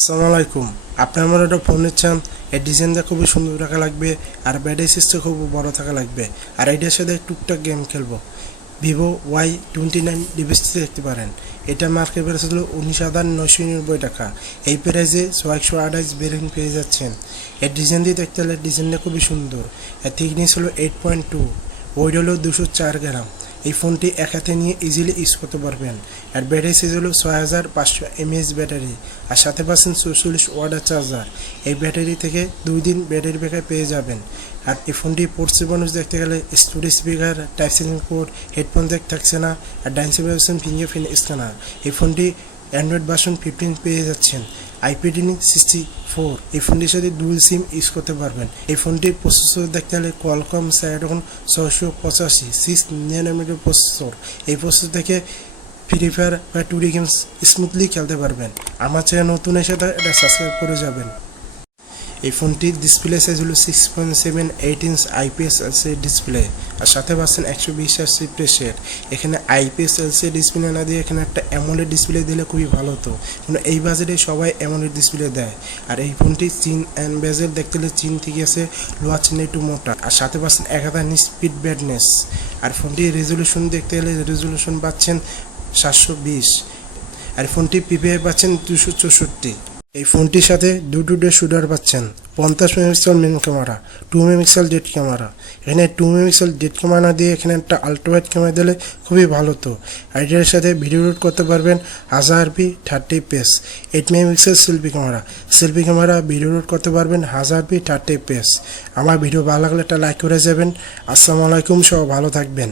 আসসালামু আলাইকুম। আপনি আমার একটা ফোন নিচ্ছেন, এর ডিজাইনটা খুবই সুন্দর থাকা লাগবে, আর ব্যাটারি সিস্টেম খুব বড় থাকা লাগবে, আর এটার সাথে টুকটাক গেম খেলবো। ভিভো y29 ডিভাইসটি দেখতে পারেন। এটা মার্কেট প্রাইস হলো 19,990 টাকা। এই প্রাইসে 128 ভেরিয়েন্ট পেয়ে যাচ্ছেন। এর ডিজাইন দিয়ে দেখতে হলে ডিজাইনটা খুবই সুন্দর। এর থিকনেস হলো 8.2, ওয়েট হলো 204 গ্রাম। এই ফোনটি এক হাতে নিয়ে ইজিলি ইউজ করতে পারবেন। আর ব্যাটারি সাইজ হলো 6500 mAh ব্যাটারি, আর সাথে পাচ্ছেন 44 ওয়াটের চার্জার। এই ব্যাটারি থেকে 2 দিন ব্যাটারি ব্যাকআপ পেয়ে যাবেন। আর এই ফোনটি পোর্টস মানুষ দেখতে গেলে studio speaker, type C port, headphone jack থাকছে না, আর ডাইন সাইডে পাচ্ছেন ফিঙ্গারপ্রিন্ট স্ক্যানার। এই ফোনটি অ্যান্ড্রয়েড ভার্সন 15 পেয়ে যাচ্ছেন। IP64। এই ফোনটির সাথে ডুয়াল সিম ইউজ করতে পারবেন। এই ফোনটির প্রসেসর দেখতে হলে কোয়ালকম স্ন্যাপড্রাগন 685 6 nm প্রসেসর। এই প্রসেসর থেকে ফ্রি ফায়ার বা 2D গেমস স্মুথলি খেলতে পারবেন। আমার চ্যানেল নতুন এসে এটা সাবস্ক্রাইব করে যাবেন। এই ফোনটির ডিসপ্লে সাইজ হলো 6.78 ইঞ্চ IPS LCD ডিসপ্লে, আর সাথে পাচ্ছেন 120 Hz রিফ্রেশ রেট। এখানে IPS LCD ডিসপ্লে না দিয়ে এখানে একটা অ্যামোলেড ডিসপ্লে দিলে খুবই ভালো হতো, কিন্তু এই বাজেটে সবাই অ্যামোলেড ডিসপ্লে দেয়। আর এই ফোনটি চিন অ্যান্ড বেজেল দেখতে হলে চিন থেকে আছে, লোহার চিন একটু মোটা, আর সাথে পাচ্ছেন 1000 স্পিড ব্রাইটনেস। আর ফোনটির রেজলিউশন দেখতে গেলে রেজলিউশন পাচ্ছেন 720, আর ফোনটি PPI পাচ্ছেন 264। এই ফোনটির সাথে দুটো শুটার পাচ্ছেন, 50 মেগাপিক্সেল মেন ক্যামেরা, 2 মেগাপিক্সেল ডেড ক্যামেরা। এখানে 2 মেগাপিক্সেল ডেড ক্যামেরা দিয়ে এখানে একটা আল্ট্রাওয়াইড ক্যামেরা দিলে খুবই ভালো হতো। আর এটার সাথে ভিডিও রেকর্ড করতে পারবেন 1000p 30fps। 8 megapixel selfie camera video record করতে পারবেন 1000p 30fps। আমার ভিডিও ভালো লাগলে একটা লাইক করে যাবেন। আসসালামু আলাইকুম, সব ভালো থাকবেন।